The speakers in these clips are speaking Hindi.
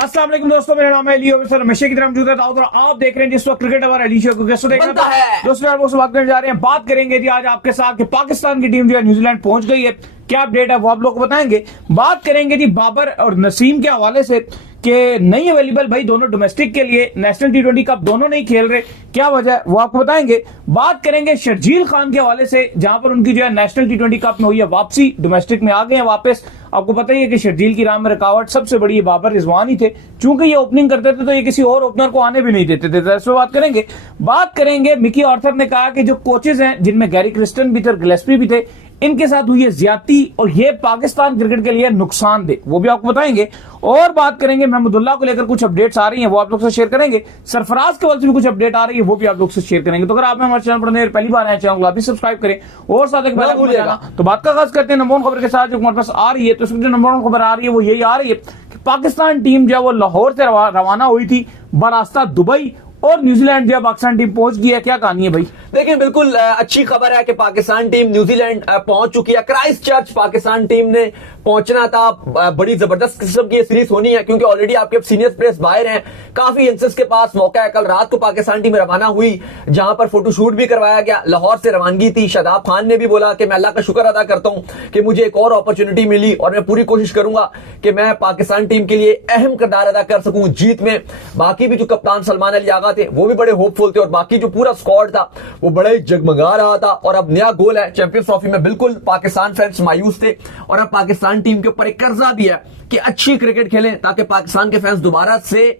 अस्सलाम वालेकुम दोस्तों, मेरा नाम है अली सर हमेशा की तरह मौजूद है दाऊद और आप देख रहे हैं जिस वक्त क्रिकेट हमारे अली शो को कैसे देखना है। दोस्तों वो बात करने जा रहे हैं, बात करेंगे जी आज आपके साथ कि पाकिस्तान की टीम जो है न्यूजीलैंड पहुंच गई है, क्या अपडेट है वो आप लोग को बताएंगे। बात करेंगे जी बाबर और नसीम के हवाले से कि नहीं अवेलेबल भाई, दोनों डोमेस्टिक के लिए नेशनल टी20 कप दोनों नहीं खेल रहे, क्या वजह है वो आपको बताएंगे। बात करेंगे शर्जील खान के हवाले से, जहां पर उनकी जो है नेशनल टी20 कप में हुई है वापसी, डोमेस्टिक में आ गए हैं वापस। आपको पता ही है कि शर्जील की राह में रुकावट सबसे बड़ी ये बाबर रिजवान ही थे, चूंकि ये ओपनिंग करते थे तो ये किसी और ओपनर को आने भी नहीं देते थे। इस पर बात करेंगे। बात करेंगे मिकी आर्थर ने कहा कि जो कोचेज हैं जिनमें गैरी क्रिस्टन भी थे, गिलेस्पी भी थे, इनके साथ हुई है ज्यादती और ये पाकिस्तान क्रिकेट के लिए नुकसानदेह, वो भी आपको बताएंगे। और बात करेंगे महमूदुल्लाह को लेकर कुछ अपडेट्स आ रही हैं, वो आप लोग से शेयर करेंगे। सरफराज के वजह से भी कुछ अपडेट आ रही है, वो भी आप लोग से शेयर करेंगे। तो अगर आप हमारे चैनल पर पहली बार आए, चैनल को आप भी सब्सक्राइब करें और साथ एक बेल आइकन भूलिएगा। तो बात का आगाज करते हैं नंबर 1 खबर के साथ जो हमारे पास आ रही है। तो इसमें जो नंबर 1 खबर आ रही है वो यही आ रही है कि पाकिस्तान टीम जो है वो लाहौर से रवाना हुई थी बरास्ता दुबई, और न्यूजीलैंड जो पाकिस्तान टीम पहुंच गई है। क्या कहानी है भाई? देखिए बिल्कुल अच्छी खबर है कि पाकिस्तान टीम न्यूजीलैंड पहुंच चुकी है। क्राइस्ट चर्च पाकिस्तान टीम ने पहुंचना था। बड़ी जबरदस्त किस्म की सीरीज होनी है क्योंकि ऑलरेडी आपके सीनियर प्लेयर्स बाहर हैं, काफी यंगस्टर्स के पास मौका है। कल रात को पाकिस्तान टीम रवाना हुई, जहां पर फोटोशूट भी करवाया गया। लाहौर से रवानगी थी। शादाब खान ने भी बोला कि मैं अल्लाह का शुक्र अदा करता हूं कि मुझे एक और अपॉर्चुनिटी मिली और मैं पूरी कोशिश करूंगा कि मैं पाकिस्तान टीम के लिए अहम किरदार अदा कर सकूं जीत में। बाकी भी जो कप्तान सलमान अली आगा थे वो भी बड़े होपफुल थे और बाकी जो पूरा स्क्वाड था वो बड़ा ही जगमगा रहा था। और अब नया गोल है चैंपियंस ट्रॉफी में। बिल्कुल पाकिस्तान फैंस मायूस थे और अब पाकिस्तान टीम के ऊपर एक कर्जा भी है कि अच्छी क्रिकेट खेलें ताकि पाकिस्तान के फैंस दोबारा से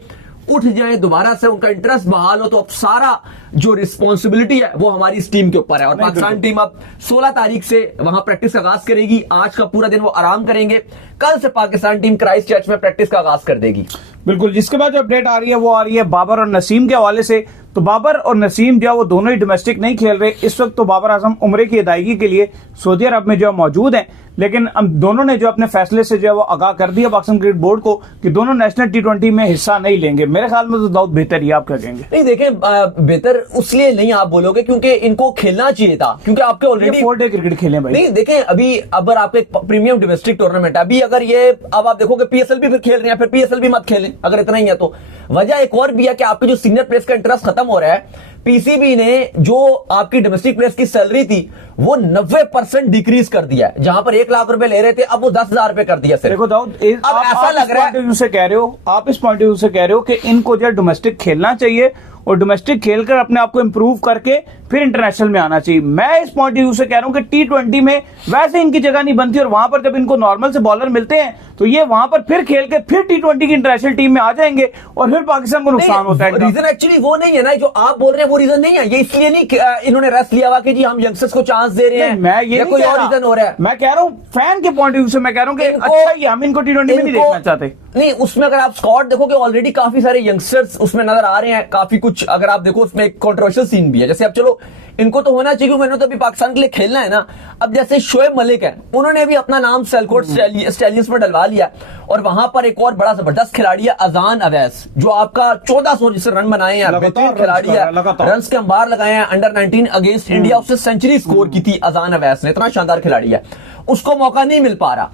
उठ जाएं, दोबारा से उनका इंटरेस्ट बहाल हो। तो अब सारा जो रिस्पॉन्सिबिलिटी है वो हमारी इस टीम के ऊपर है। और पाकिस्तान टीम अब 16 तारीख से वहां प्रैक्टिस का आगाज करेगी। आज का पूरा दिन वो आराम करेंगे, कल से पाकिस्तान टीम क्राइस्ट चर्च में प्रैक्टिस का आगाज कर देगी। बिल्कुल। जिसके बाद जो अपडेट आ रही है वो आ रही है बाबर और नसीम के हवाले से। तो बाबर और नसीम जो है वो दोनों ही डोमेस्टिक नहीं खेल रहे इस वक्त। तो बाबर आजम उम्रे की अदायगी के लिए सऊदी अरब में जो मौजूद हैं, लेकिन दोनों ने जो अपने फैसले से जो है वो आगाह कर दिया पाकिस्तान क्रिकेट बोर्ड को कि दोनों नेशनल टी20 में हिस्सा नहीं लेंगे। मेरे ख्याल में तो दाऊद बेहतर ही, आप क्या कहेंगे? नहीं देखें, बेहतर उसलिए नहीं आप बोलोगे क्योंकि इनको खेलना चाहिए था, क्योंकि आपके ऑलरेडी 4 डे क्रिकेट खेले भाई। नहीं देखें, अभी अगर आपके प्रीमियम डोमेस्टिक टूर्नामेंट अभी अगर ये अब आप देखोगे पीएसएल भी फिर खेल रहे हैं, फिर पीएसएल भी मत खेलें अगर इतना ही है तो। वजह एक और भी है कि आपके जो सीनियर प्लेयर्स का इंटरेस्ट खत्म हो रहा है। पीसीबी ने जो आपकी डोमेस्टिक प्लेयर्स की सैलरी थी वो 90% डिक्रीज कर दिया है। जहां पर 1 लाख रुपए ले रहे थे अब वो 10,000 रुपए कर दिया। देखो दाऊद, अब ऐसा लग रहा है से कह रहे हो, आप इस पॉइंट ऑफ व्यू से कह रहे हो कि इनको जो डोमेस्टिक खेलना चाहिए और डोमेस्टिक खेलकर अपने आप को इंप्रूव करके फिर इंटरनेशनल में आना चाहिए। मैं इस पॉइंट ऑफ व्यू से कह रहा हूं कि टी20 में वैसे इनकी जगह नहीं बनती और वहां पर जब इनको नॉर्मल से बॉलर मिलते हैं तो ये वहां पर फिर खेल के फिर टी20 की इंटरनेशनल टीम में आ जाएंगे और फिर पाकिस्तान को नुकसान होता है। रीजन एक्चुअली वो नहीं है ना जो आप बोल रहे हैं, वो रीजन नहीं है। ये इसलिए नहीं इन्होंने रेस्ट लिया हुआ कि जी हम यंगस्टर्स को चांस दे रहे हैं। मैं ये कोई और रीजन हो रहा है। मैं कह रहा हूं फैन के पॉइंट ऑफ व्यू से मैं कह रहा हूं कि अच्छा ही हम इनको टी20 में नहीं देखना चाहते। नहीं, उसमें अगर आप स्क्वाड देखोगे ऑलरेडी काफी सारे यंगस्टर्स उसमें नजर आ रहे हैं। काफी कुछ अगर आप देखो उसमें एक कंट्रोवर्शियल सीन भी है। जैसे अब चलो इनको तो होना चाहिए क्योंकि मैंने तो अभी पाकिस्तान के लिए खेलना है ना। अब जैसे शोएब मलिक है, उन्होंने भी अपना नाम सेलकोट स्टैलियंस में डलवा लिया और वहां पर एक और बड़ा जबरदस्त खिलाड़ी है अजान अवैस, जो आपका 1400 जिससे रन बनाए हैं, बेहतरीन खिलाड़ी है, रन के अंबार लगाए हैं। अंडर 19 अगेंस्ट इंडिया उससे सेंचुरी स्कोर की थी अजान अवैस ने। इतना शानदार खिलाड़ी है, उसको मौका नहीं मिल पा रहा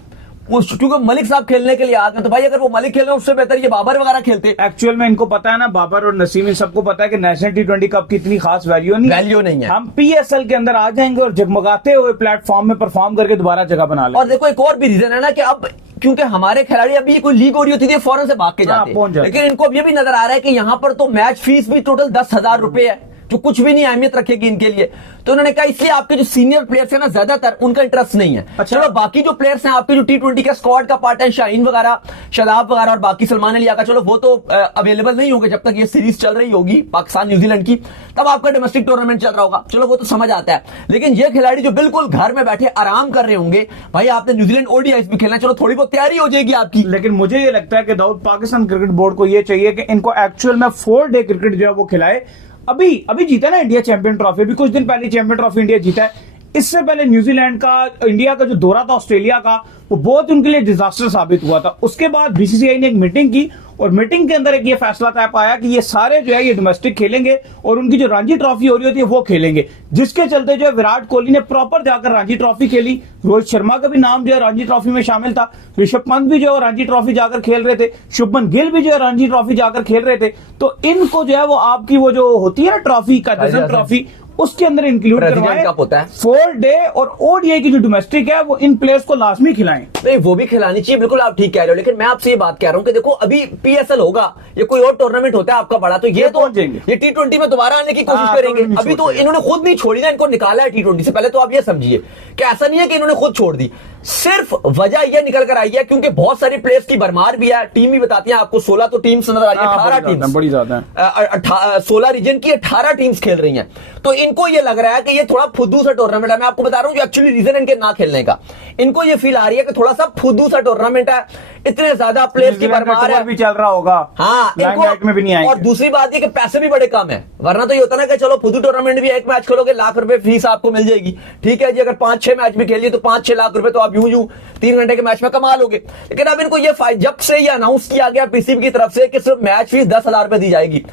क्योंकि मलिक साहब खेलने के लिए आ गए। तो भाई अगर वो मलिक खेल रहे हैं उससे बेहतर ये बाबर वगैरह खेलते। एक्चुअल में इनको पता है ना, बाबर और नसीम, इन सबको पता है कि नेशनल टी20 कप की इतनी खास वैल्यू नहीं है। हम पीएसएल के अंदर आ जाएंगे और जगमगाते हुए प्लेटफॉर्म में परफॉर्म करके दोबारा जगह बना लेंगे। और देखो एक और भी रीजन है ना कि अब क्योंकि हमारे खिलाड़ी अभी कोई लीग हो रही होती थी फौरन से भाग के जाते, लेकिन इनको अब ये भी नजर आ रहा है कि यहाँ पर तो मैच फीस भी टोटल 10,000 रुपए है, जो कुछ भी नहीं अहमियत रखेगी इनके लिए। तो उन्होंने कहा इसलिए आपके जो सीनियर प्लेयर्स हैं ना ज्यादातर उनका इंटरेस्ट नहीं है। अच्छा, चलो बाकी जो प्लेयर्स हैं आपके जो टी20 के स्क्वाड का पार्ट है, शाहीन वगैरह, शादाब वगैरह और बाकी सलमान अली आगा, चलो वो तो अवेलेबल नहीं होंगे जब तक ये सीरीज चल रही होगी पाकिस्तान न्यूजीलैंड की। तब आपका डोमेस्टिक टूर्नामेंट चल रहा होगा, चलो वो तो समझ आता है। लेकिन ये खिलाड़ी जो बिल्कुल घर में बैठे आराम कर रहे होंगे, भाई आपने न्यूजीलैंड ओडीआईस भी खेलना, चलो थोड़ी बहुत तैयारी हो जाएगी आपकी। लेकिन मुझे ये लगता है कि दाऊद पाकिस्तान क्रिकेट बोर्ड को ये चाहिए कि इनको एक्चुअल में 4 डे क्रिकेट जो है वो खिलाए। अभी जीता ना इंडिया चैंपियन ट्रॉफी, अभी कुछ दिन पहले चैंपियन ट्रॉफी इंडिया जीता है। इससे पहले न्यूजीलैंड का, इंडिया का जो दौरा था ऑस्ट्रेलिया का, वो बहुत उनके लिए डिजास्टर साबित हुआ था। उसके बाद बीसीसीआई ने एक मीटिंग की और मीटिंग के अंदर एक ये फैसला तय पाया कि ये सारे जो है ये डोमेस्टिक खेलेंगे और उनकी जो रणजी ट्रॉफी हो रही होती है वो खेलेंगे, जिसके चलते जो है विराट कोहली ने प्रॉपर जाकर रणजी ट्रॉफी खेली। रोहित शर्मा का भी नाम जो है रणजी ट्रॉफी में शामिल था, ऋषभ पंत भी जो है रणजी ट्रॉफी जाकर खेल रहे थे, शुभमन गिल भी जो है रणजी ट्रॉफी जाकर खेल रहे थे। तो इनको जो है वो आपकी वो जो होती है ना ट्रॉफी का ट्रॉफी, उसके अंदर इंक्लूड करवाएं। कप होता है 4 डे और ओडीआई की जो डोमेस्टिक है वो इन प्लेयर्स को लाजमी खिलाएं। नहीं, वो भी खिलानी चाहिए, बिल्कुल आप ठीक कह रहे हो। लेकिन मैं आपसे ये बात कह रहा हूं कि देखो अभी पीएसएल होगा, ये कोई और टूर्नामेंट होता है आपका बड़ा, तो ये तो ये T20 में दोबारा आने की कोशिश करेंगे। अभी तो इन्होंने खुद नहीं छोड़ी ना, इनको निकाला है T20 से। पहले तो आप ये समझिए कि ऐसा नहीं है कि इन्होंने खुद छोड़ दी, सिर्फ वजह यह निकल कर आई है क्योंकि बहुत सारी प्लेयर्स की भरमार भी है। टीम भी बताती है आपको, 16 तो टीम्स नजर आ रही है, 18 टीम्स, बड़ी ज्यादा 16 रीजन की 18 टीम्स खेल रही हैं। तो इनको ये लग रहा है कि ये थोड़ा फुद्दू सा टूर्नामेंट है। मैं आपको बता रहा हूं जो एक्चुअली रीजन इनके ना खेलने का, इनको ये फील आ रही है कि थोड़ा सा फुद्दू सा टूर्नामेंट है, इतने ज्यादा प्लेयर्स की भरमार है, भी चल रहा होगा। हाँ, में भी नहीं आएंगे। और दूसरी बात ये कि पैसे भी बड़े कम है, वरना तो ये होता ना कि चलो फुद्दू टूर्नामेंट भी एक मैच खेलोगे ₹1,00,000 फीस आपको मिल जाएगी, ठीक है जी। अगर 5-6 मैच भी खेलिए तो 5-6 लाख रुपए तो आप यूं 3 घंटे के मैच में कमा लोगे। लेकिन अब इनको ये जब से ये अनाउंस किया गया पीसीबी की तरफ से कि सिर्फ मैच फीस ₹10,000 दी जाएगी,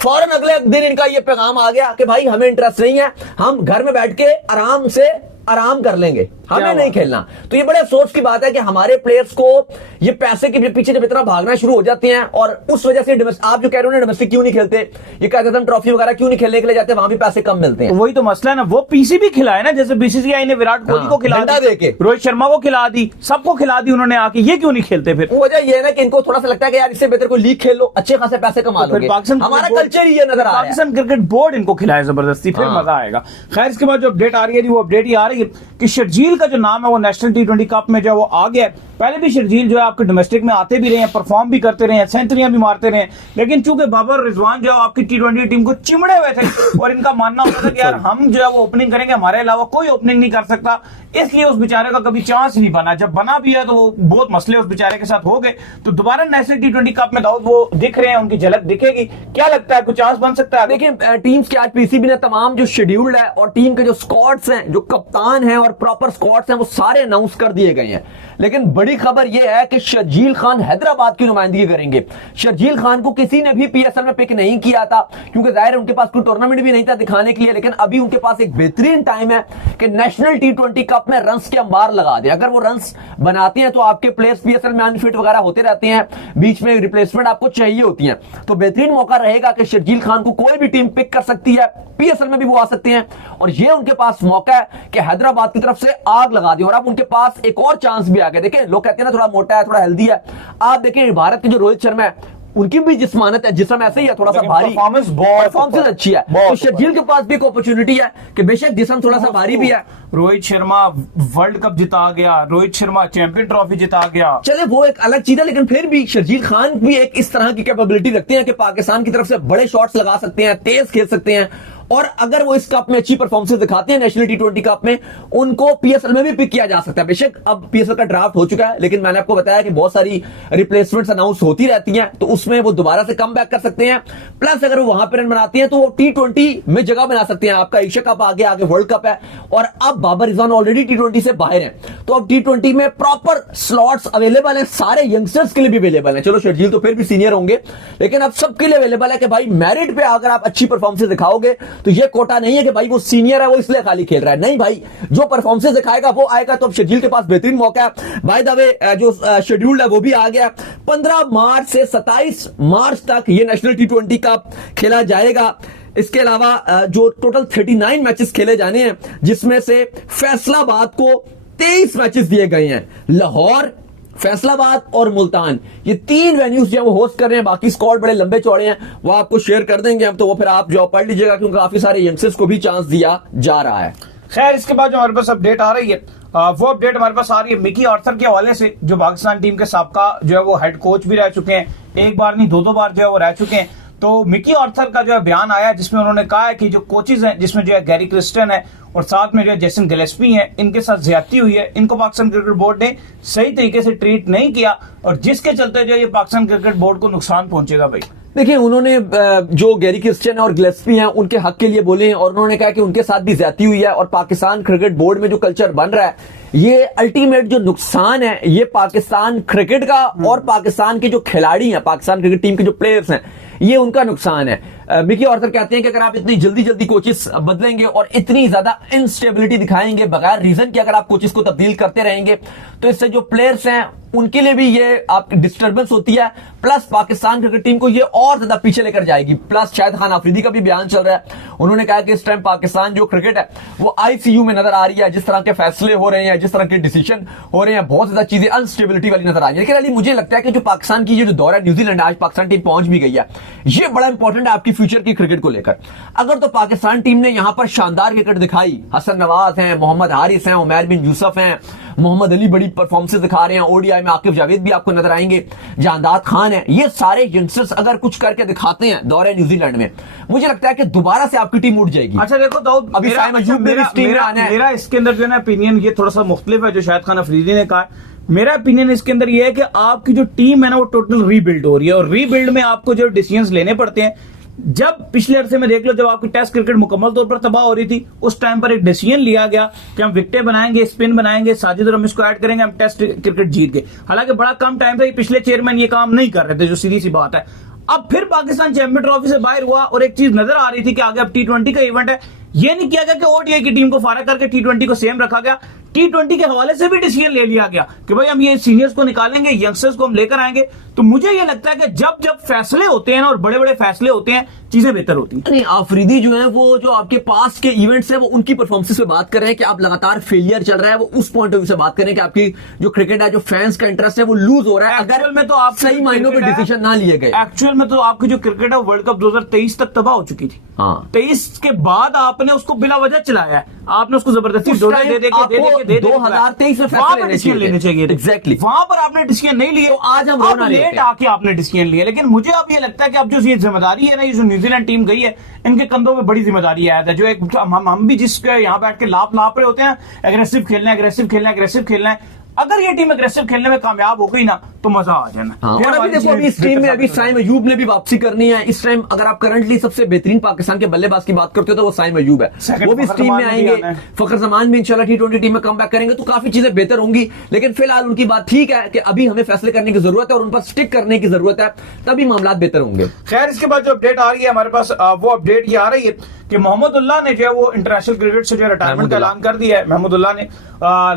फौरन अगले दिन इनका ये पैगाम आ गया कि भाई हमें इंटरेस्ट नहीं है, हम घर में बैठ के आराम कर लेंगे, हमें नहीं खेलना। तो ये बड़े अफसोस की बात है कि हमारे प्लेयर्स को ये पैसे के पीछे जब इतना भागना शुरू हो जाते हैं, और उस वजह से आप जो कह रहे हो डोमेस्टिक क्यों नहीं खेलते, ये कहते हैं ट्रॉफी वगैरह क्यों नहीं खेलने के लिए जाते, वहां भी पैसे कम मिलते हैं। वही तो मसला है ना, वो पीसीबी खिलाए ना, जैसे बीसीसीआई ने विराट कोहली को खिला दी, रोहित शर्मा को खिला दी, सबको खिला दी उन्होंने आके, ये क्यों नहीं खेलते फिर? वजह ये है ना कि इनको थोड़ा सा लगता है कि यार इससे बेहतर कोई लीग खेल लो, अच्छे खासे पैसे कमा लोगे। हमारा कल्चर ही ये नजर आ रहा है। पाकिस्तान क्रिकेट बोर्ड इनको खिलाए जबरदस्ती, फिर मजा आएगा। खैर, इसके बाद जो अपडेट आ रही है वो अपडेट ही आ रही है कि शर्जील का जो नाम है वो नेशनल T20 कप में जो वो आ गया। पहले भी शर्जील जो है आपके डोमेस्टिक में आते भी रहे हैं, परफॉर्म भी करते रहे हैं, सेंचुरियां भी मारते रहे हैं, लेकिन चूंकि बाबर रिजवान जो है आपकी T20 टीम को चिमड़े हुए थे और इनका मानना होता था कि यार हम जो है वो ओपनिंग करेंगे, हमारे अलावा कोई ओपनिंग नहीं कर सकता, इसलिए उस बेचारे का कभी चांस नहीं बना। जब बना भी है तो वो बहुत मसले उस बेचारे के साथ हो गए। तो दोबारा नेशनल T20 कप में दाऊद वो दिख रहे हैं, उनकी झलक दिखेगी। क्या लगता है कुछ चांस बन सकता है? देखिए, टीम्स के आज पीसीबी ने तमाम जो शेड्यूल्ड है और टीम के जो स्क्वाड्स हैं, जो कप्तान हैं और प्रॉपर स्क्वाड्स हैं, वो सारे अनाउंस कर दिए गए हैं। लेकिन बड़ी खबर यह है कि शर्जील खान हैदराबाद की नुमाइंदगी करेंगे। शर्जील खान को किसी ने भी पीएसएल में पिक नहीं किया था क्योंकि जाहिर है उनके पास कोई टूर्नामेंट भी नहीं था दिखाने के लिए, लेकिन अभी उनके पास एक बेहतरीन टाइम है कि नेशनल T20 कप में रन्स के अंबार लगा दे। अगर वो रन्स बनाते हैं तो आपके प्लेयर्स पीएसएल में अनफिट वगैरह होते रहते हैं, बीच में रिप्लेसमेंट आपको चाहिए होती है, तो बेहतरीन मौका रहेगा कि शर्जील खान को कोई भी टीम पिक कर सकती है, पीएसएल में भी वो आ सकते हैं, और ये उनके पास मौका है कि हैदराबाद की तरफ से आग लगा दी। और अब उनके पास एक और चांस भी आ गया। देखिए, लोग कहते हैं ना थोड़ा मोटा है, थोड़ा हेल्दी है, आप देखें भारत के जो रोहित शर्मा है उनकी भी जिस्मानत है, जिस्म ऐसे ही है, थोड़ा सा भारी, परफॉर्मेंस अच्छी है। तो शर्जील के पास भी एक अपॉर्चुनिटी है कि बेशक जिस्म थोड़ा सा भारी भी है। रोहित शर्मा वर्ल्ड कप जिता गया, रोहित शर्मा चैंपियन ट्रॉफी जिता गया, चले वो एक अलग चीज है, लेकिन फिर भी शर्जील खान भी एक इस तरह की कैपेबिलिटी रखते हैं कि पाकिस्तान की तरफ से बड़े शॉट्स लगा सकते हैं, तेज खेल सकते हैं, और अगर वो इस कप में अच्छी परफॉर्मेंस दिखाते हैं नेशनल T20 कप में, उनको पीएसएल में भी पिक किया जा सकता है। बेशक अब पीएसएल का ड्राफ्ट हो चुका है, लेकिन मैंने आपको बताया कि बहुत सारी रिप्लेसमेंट्स अनाउंस होती रहती हैं, तो उसमें वो दोबारा से कम बैक कर सकते हैं। प्लस अगर वो वहां पर रन बनाती हैं तो वो T20 में जगह बना सकते हैं। आपका एशिया कप आगे वर्ल्ड कप है, और अब बाबर रिजवान ऑलरेडी T20 से बाहर है, तो अब T20 में प्रॉपर स्लॉट्स अवेलेबल है, सारे यंगस्टर्स के लिए भी अवेलेबल है। चलो शर्जील तो फिर भी सीनियर होंगे, लेकिन अब सबके लिए अवेलेबल है कि भाई मेरिट पे अगर आप अच्छी परफॉर्मेंस दिखाओगे तो ये कोटा नहीं है कि भाई वो सीनियर है वो इसलिए खाली खेल रहा है, नहीं भाई, जो परफॉर्मेंस दिखाएगा वो आएगा। तो अब शर्जील के पास बेहतरीन मौका है। बाय द वे, जो शेड्यूल है वो भी आ गया, 15 मार्च से 27 मार्च तक ये नेशनल T20 कप खेला जाएगा। इसके अलावा जो टोटल 39 मैचेस खेले जाने हैं, जिसमें से फैसलाबाद को 23 मैचेस दिए गए हैं। लाहौर, फैसलाबाद और मुल्तान, ये 3 वेन्यूज जो वो होस्ट कर रहे हैं। बाकी स्क्वाड बड़े लंबे चौड़े हैं, वो आपको शेयर कर देंगे हम, तो वो फिर आप जो पढ़ लीजिएगा, क्योंकि काफी सारे यंगस्टर्स को भी चांस दिया जा रहा है। खैर, इसके बाद जो हमारे पास अपडेट आ रही है वो अपडेट हमारे पास आ रही है मिकी आर्थर के हवाले से, जो पाकिस्तान टीम के साबका जो है वो हेड कोच भी रह चुके हैं, एक बार नहीं 2 बार जो है वो रह चुके हैं। तो मिकी आर्थर का जो है बयान आया जिसमें उन्होंने कहा है कि जो कोचेज हैं, जिसमें जो है गैरी क्रिस्टन है और साथ में जो है जेसन गिलेस्पी है, इनके साथ ज्यादती हुई है, इनको पाकिस्तान क्रिकेट बोर्ड ने सही तरीके से ट्रीट नहीं किया, और जिसके चलते जो ये पाकिस्तान क्रिकेट बोर्ड को नुकसान पहुंचेगा। भाई देखिए, उन्होंने जो गैरी क्रिस्टियन और गिलेस्पी हैं उनके हक के लिए बोले और उन्होंने कहा कि उनके साथ भी ज्यादती हुई है और पाकिस्तान क्रिकेट बोर्ड में जो कल्चर बन रहा है, ये अल्टीमेट जो नुकसान है ये पाकिस्तान क्रिकेट का और पाकिस्तान के जो खिलाड़ी हैं, पाकिस्तान क्रिकेट टीम के जो प्लेयर्स हैं, ये उनका नुकसान है। मिकी ऑर्थर कहते हैं कि अगर आप इतनी जल्दी जल्दी कोचेस बदलेंगे और इतनी ज्यादा इनस्टेबिलिटी दिखाएंगे बगैर रीजन के, अगर आप कोचेस को तब्दील करते रहेंगे तो इससे जो प्लेयर्स हैं उनके लिए भी ये आपकी डिस्टर्बेंस होती है, प्लस पाकिस्तान क्रिकेट टीम को ये और ज्यादा पीछे लेकर जाएगी। प्लस शाहिद खान अफरीदी का भी बयान चल रहा है, उन्होंने कहा कि इस टाइम पाकिस्तान जो क्रिकेट है वो आईसीयू में नजर आ रही है। जिस तरह के फैसले हो रहे हैं, जिस तरह के डिसीजन हो रहे हैं, बहुत ज्यादा चीजें अनस्टेबिलिटी वाली नजर आ रही है। लेकिन अली मुझे लगता है कि जो पाकिस्तान की जो दौर है न्यूजीलैंड, आज पाकिस्तान टीम पहुंच भी गई है, ये बड़ा इंपॉर्टेंट है आपकी फ्यूचर की क्रिकेट को लेकर। अगर तो पाकिस्तान टीम ने यहां पर शानदार क्रिकेट दिखाई, हसन नवाज हैं, मोहम्मद हारिस हैं, उमैर बिन यूसुफ हैं, मोहम्मद अली बड़ी परफॉर्मेंस दिखा रहे हैं, ओडीआई में आकिब जावेद भी आपको नजर आएंगे, जहांदाद खान है, ये सारे यंगस्टर्स अगर कुछ करके दिखाते हैं दौरे न्यूजीलैंड में, मुझे लगता है कि दोबारा से आपकी टीम उठ जाएगी। अच्छा देखो दाऊद, अभी मेरा इसके अंदर जो है ना ओपिनियन ये थोड़ा सा मुख्तलिफ है जो शाहिद खान अफरीदी ने कहा। मेरा ओपिनियन इसके अंदर ये है कि आपकी जो टीम है ना वो टोटल रीबिल्ड हो रही है, और रीबिल्ड में आपको जो डिसीजंस लेने पड़ते हैं, जब पिछले अरसे में देख लो जब आपकी टेस्ट क्रिकेट मुकम्मल तौर पर तबाह हो रही थी, उस टाइम पर एक डिसीजन लिया गया कि हम विकेटें बनाएंगे, स्पिन बनाएंगे, साजिद रमीज को ऐड करेंगे, हम टेस्ट क्रिकेट जीत गए। हालांकि बड़ा कम टाइम था, पिछले चेयरमैन ये काम नहीं कर रहे थे, जो सीधी सी बात है। अब फिर पाकिस्तान चैंपियन ट्रॉफी से बाहर हुआ और एक चीज नजर आ रही थी कि आगे अब T20 का इवेंट है। ये नहीं किया गया कि ओडीआई की टीम को फारग करके T20 को सेम रखा गया। T20 के हवाले से भी डिसीजन ले लिया गया कि भाई हम ये सीनियर्स को निकालेंगे, यंगस्टर्स को हम लेकर आएंगे। तो मुझे ये लगता है कि जब जब फैसले होते हैं ना, और बड़े बड़े फैसले होते हैं, चीजें बेहतर होती हैं। नहीं, अफरीदी जो है वो जो आपके पास के इवेंट्स है वो उनकी परफॉर्मेंस पे बात कर रहे हैं कि आप लगातार फेलियर चल रहा है, वो उस पॉइंट ऑफ व्यू से बात करें कि आपकी जो क्रिकेट है, जो फैंस का इंटरेस्ट है वो लूज हो रहा है अगर में तो आप सही मायनों में डिसीजन ना लिए गए। एक्चुअल में तो आपकी जो क्रिकेट है वर्ल्ड कप 2023 तक तबाह हो चुकी थी। हाँ, 23 के बाद आपने उसको बिला वजह चलाया है, आपने उसको जबरदस्ती उस डोले टाइम दे दे के 2023 में वहां पर फैसले डिसीजन लेने चाहिए थे। एग्जैक्टली, वहां पर आपने डिसीजन नहीं लिए, तो आज हम रोना लेट आके आपने डिसीजन लिया। लेकिन मुझे अब ये लगता है कि अब जो ये जिम्मेदारी है ना, ये जो न्यूजीलैंड टीम गई है, इनके कंधों पे बड़ी जिम्मेदारी आया था। जो एक हम भी जिसके यहाँ बैठ के लाप रहे होते हैं, एग्रेसिव खेलना है, एग्रेसिव खेलना है, एग्रेसिव खेलना है, अगर ये टीम एग्रेसिव खेलने में कामयाब हो गई ना तो मजा आ जाना। हाँ, और अभी देखो अभी इस टीम में अभी साइम अयूब ने भी वापसी करनी है। इस टाइम अगर आप करंटली सबसे बेहतरीन पाकिस्तान के बल्लेबाज की बात करते हो तो वो साइम अयूब है, वो भी इस टीम में आएंगे। फखर जमान भी इंशाल्लाह T20 टीम में कम बैक करेंगे तो काफी चीजें बेहतर होंगी। लेकिन फिलहाल उनकी बात ठीक है कि अभी हमें फैसले करने की जरूरत है और उन पर स्टिक करने की जरूरत है, तभी मामला बेहतर होंगे। खैर, इसके बाद जो अपडेट आ रही है हमारे पास, वो अपडेट ये आ रही है कि मोहम्मदुल्लाह ने जो है वो इंटरनेशनल क्रिकेट से जो है रिटायरमेंट का ऐलान कर दिया है। महमूदुल्लाह ने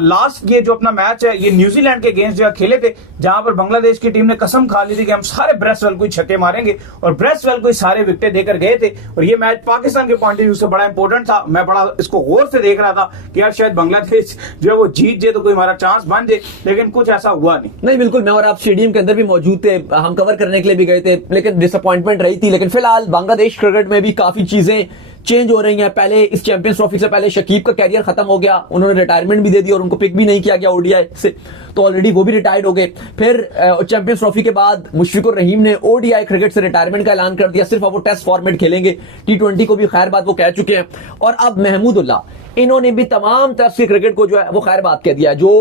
लास्ट ये जो अपना मैच है ये न्यूजीलैंड के अगेंस्ट जो खेले थे, जहां पर बांग्लादेश की टीम ने कसम खा ली थी कि हम सारे ब्रेस्टवेल को छक्के मारेंगे, और ब्रेस्टवेल को सारे विकेटें देकर गए थे। और ये मैच पाकिस्तान के पॉइंट ऑफ व्यू से बड़ा इंपॉर्टेंट था। मैं बड़ा इसको गौर से देख रहा था कि यार शायद बांग्लादेश जो है वो जीत जाए तो कोई हमारा चांस बन जाए, लेकिन कुछ ऐसा हुआ नहीं। बिल्कुल, मैं और आप स्टेडियम के अंदर भी मौजूद थे, हम कवर करने के लिए भी गए थे, लेकिन डिसअपॉइंटमेंट रही थी। लेकिन फिलहाल बांग्लादेश क्रिकेट में भी काफी चीजें चेंज हो रही हैं। पहले इस चैंपियंस ट्रॉफी से पहले शकीब का कैरियर खत्म हो गया, उन्होंने रिटायरमेंट भी दे दी और उनको पिक भी नहीं किया गया ओडीआई से, तो ऑलरेडी वो भी रिटायर्ड हो गए। फिर चैंपियंस ट्रॉफी के बाद मुशफिकुर रहीम ने ओडीआई क्रिकेट से रिटायरमेंट का ऐलान कर दिया, सिर्फ अब वो टेस्ट फॉर्मेट खेलेंगे। T20 को भी खैर बात वो कह चुके हैं। और अब महमूदुल्लाह, इन्होंने भी तमाम तरफ से क्रिकेट को जो है वो खैर बात कह दिया। जो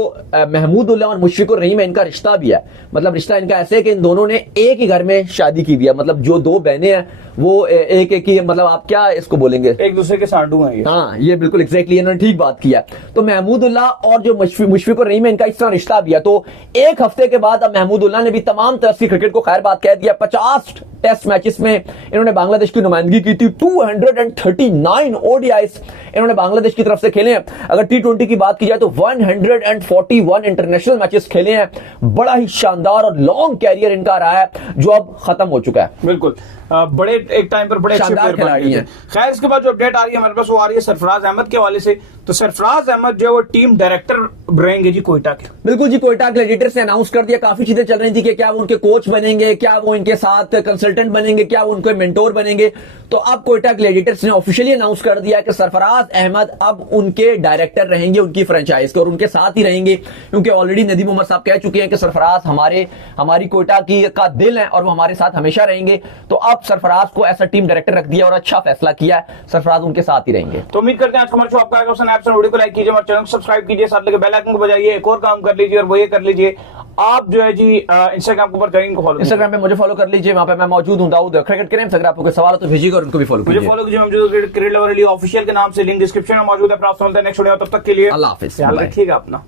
महमूदुल्लाह और मुशफिकुर रहीम है, इनका रिश्ता भी है, मतलब रिश्ता इनका ऐसे है कि इन दोनों ने एक ही घर में शादी की है, मतलब जो दो बहनें हैं वो एक ही, मतलब आप क्या इसको बोलेंगे, एक दूसरे के सांडू हैं ये। हाँ, ये बिल्कुल एग्जैक्टली इन्होंने ठीक बात किया। तो महमूदुल्लाह और जो मुशफिकुर रहीम है, इनका इस तरह रिश्ता भी है। तो एक हफ्ते के बाद अब महमूदुल्लाह ने भी तमाम तरफ से क्रिकेट को खैर बात कह दिया। 50 टेस्ट मैचेस में इन्होंने बांग्लादेश की नुमाइंदगी की थी, 239 ओडीआईस इन्होंने बांग्लादेश की तरफ से खेले हैं। अगर T20 की बात की जाए तो 141 इंटरनेशनल मैचेस खेले हैं। बड़ा ही शानदार और लॉन्ग कैरियर इनका रहा है जो अब खत्म हो चुका है। बिल्कुल, बड़े एक टाइम पर बड़े अच्छे प्लेयर खिलाड़ी हैं। खैर, इसके बाद जो अपडेट आ रही है हमारे पास वो आ रही है सरफराज अहमद के हवाले से। तो सरफराज अहमद जो है वो टीम डायरेक्टर रहेंगे जी कोयटा के। बिल्कुल जी, कोयटा ग्लैडिएटर्स ने अनाउंस कर दिया। काफी चीजें चल रही थी कि क्या वो उनके कोच बनेंगे, क्या वो इनके साथ कंसल्टेंट बनेंगे, क्या वो उनके मेंटोर बनेंगे। तो अब कोयटा ग्लैडिएटर्स ने ऑफिशियली अनाउंस कर दिया कि सरफराज अहमद अब उनके डायरेक्टर रहेंगे उनकी फ्रेंचाइज के, और उनके साथ ही रहेंगे, क्योंकि ऑलरेडी नदीम उमर साहब कह चुके हैं कि सरफराज हमारी कोयटा की का दिल है और वो हमारे साथ हमेशा रहेंगे। तो अब सरफराज को ऐसा टीम डायरेक्टर रख दिया और अच्छा फैसला किया है, सरफराज उनके साथ ही रहेंगे। तो उम्मीद करते हैं आज हमारे शो आपका वीडियो को लाइक कीजिए, हमारे चैनल को सब्सक्राइब कीजिए, साथ लगे बेल आइकन को बजाइए, एक और काम कर लीजिए और वो ये कर लीजिए, आप जो है जी इंस्टाग्राम के ऊपर जॉइन को फॉलो इंस्टाग्राम पे मुझे फॉलो कर लीजिए, वहां पे मैं मौजूद हूं, दाऊद क्रिकेट के नेम से। अगर आपको कोई सवाल हो तो भेजिएगा और उनको भी फॉलो मुझे कीजिए। फॉलो कीजिए, हम जो क्रिकेट लवर ऑफिशियल के नाम से, लिंक डिस्क्रिप्शन में मौजूद है। प्राप्त होता है नेक्स्ट वीडियो, तब तक के लिए अल्लाह हाफिज, ख्याल बाय। रखिएगा अपना।